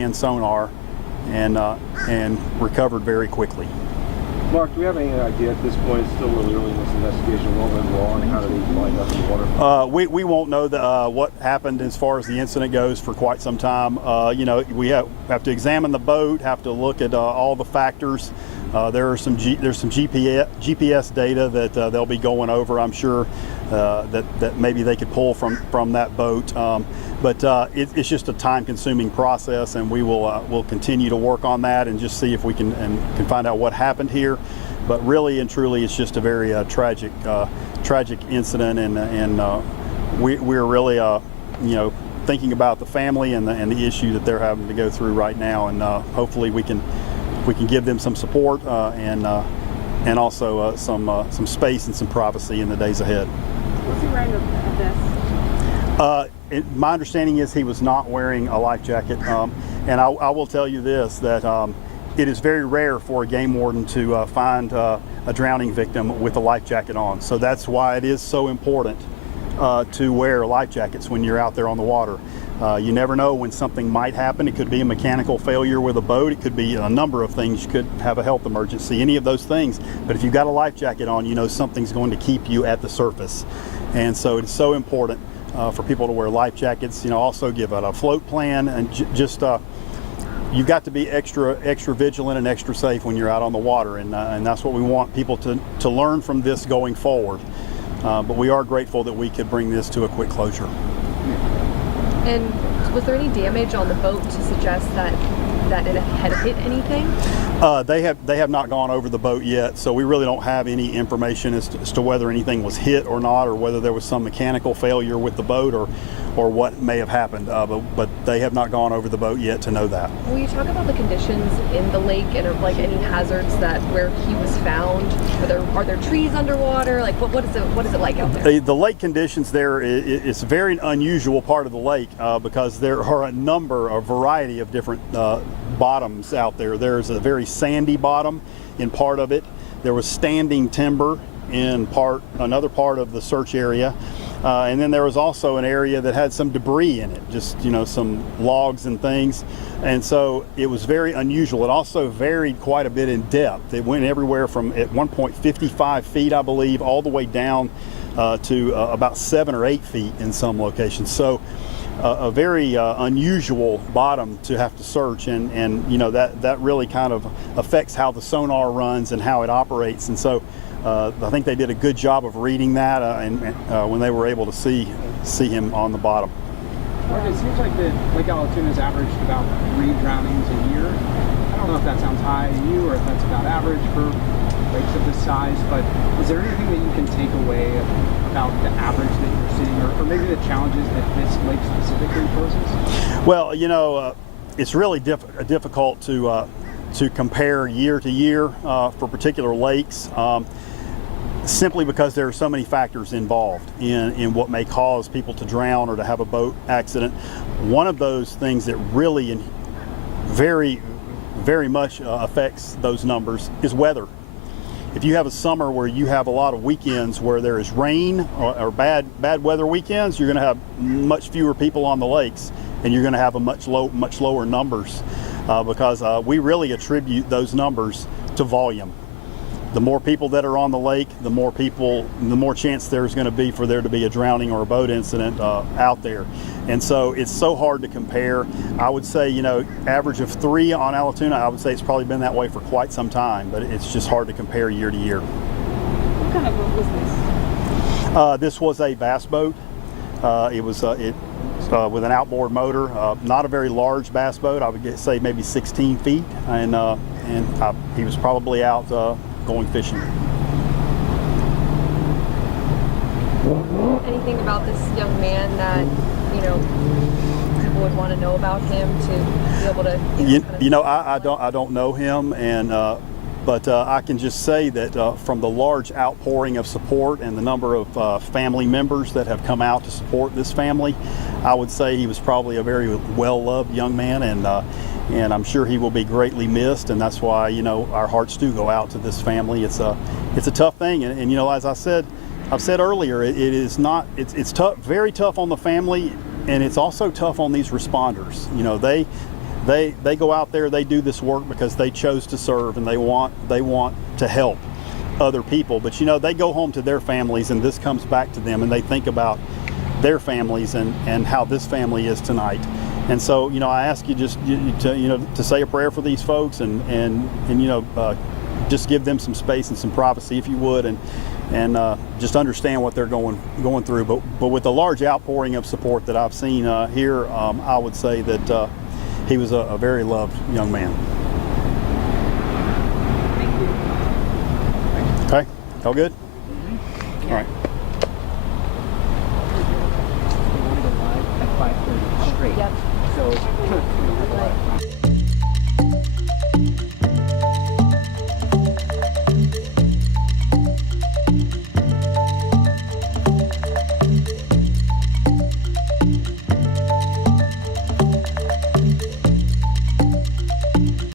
and sonar and recovered very quickly. Mark, do we have any idea at this point? It's still really early in this investigation. What went wrong? How did he wind up in the water? We won't know what happened as far as the incident goes for quite some time. We have to examine the boat, have to look at all the factors. There's some GPS data that they'll be going over. I'm sure that maybe they could pull from that boat. But it's just a time-consuming process, and we'll continue to work on that and just see if we can find out what happened here. But really and truly, it's just a very tragic incident, and we're really thinking about the family and the issue that they're having to go through right now, and hopefully we can give them some support and also some space and some privacy in the days ahead. Was he wearing a vest? My understanding is he was not wearing a life jacket, and I will tell you this, that it is very rare for a game warden to find a drowning victim with a life jacket on. So that's why it is so important to wear life jackets when you're out there on the water. You never know when something might happen. It could be a mechanical failure with a boat. It could be a number of things. You could have a health emergency, any of those things. But if you've got a life jacket on, you know something's going to keep you at the surface. And so it's so important for people to wear life jackets. Also give out a float plan, and just you've got to be extra vigilant and extra safe when you're out on the water, and that's what we want people to learn from this going forward. But we are grateful that we could bring this to a quick closure. And was there any damage on the boat to suggest that it had hit anything? They have not gone over the boat yet, so we really don't have any information as to whether anything was hit or not, or whether there was some mechanical failure with the boat, or what may have happened. But they have not gone over the boat yet to know that. Will you talk about the conditions in the lake and like any hazards that where he was found? Are there trees underwater? Like what is it like out there? The lake conditions there, it's a very unusual part of the lake because there are a variety of different bottoms out there. There's a very sandy bottom in part of it. There was standing timber in another part of the search area, and then there was also an area that had some debris in it, just some logs and things, and so it was very unusual. It also varied quite a bit in depth. It went everywhere from at one point 55 feet, I believe, all the way down to about 7 or 8 feet in some locations. So a very unusual bottom to have to search, and that really kind of affects how the sonar runs and how it operates. And so I think they did a good job of reading that when they were able to see him on the bottom. Mark, it seems like Lake Allatoona has averaged about 3 drownings a year. I don't know if that sounds high to you or if that's about average for lakes of this size, but is there anything that you can take away about the average that you're seeing, or maybe the challenges that this lake specifically poses? Well, it's really difficult to compare year to year for particular lakes, simply because there are so many factors involved in what may cause people to drown or to have a boat accident. One of those things that really very, very much affects those numbers is weather. If you have a summer where you have a lot of weekends where there is rain or bad weather weekends, you're going to have much fewer people on the lakes, and you're going to have a much lower numbers because we really attribute those numbers to volume. The more people that are on the lake, the more chance there's going to be for there to be a drowning or a boat incident out there. And so it's so hard to compare. I would say, average of 3 on Allatoona, I would say it's probably been that way for quite some time, but it's just hard to compare year to year. What kind of boat was this? This was a bass boat. It was with an outboard motor, not a very large bass boat. I would say maybe 16 feet, and he was probably out going fishing. Anything about this young man that people would want to know about him to be able to? I don't know him, but I can just say that from the large outpouring of support and the number of family members that have come out to support this family, I would say he was probably a very well-loved young man, and I'm sure he will be greatly missed. And that's why our hearts do go out to this family. It's a tough thing, and as I've said earlier, it's tough, very tough on the family, and it's also tough on these responders. they go out there, they do this work because they chose to serve, and they want to help other people. But you know, they go home to their families, and this comes back to them, and they think about their families and how this family is tonight. And so, you know, I ask you just to say a prayer for these folks, and you know, just give them some space and some privacy, if you would, and just understand what they're going through. But with the large outpouring of support that I've seen here, I would say that he was a very loved young man. Okay, all good? All right. At 5:30 straight. Yep. So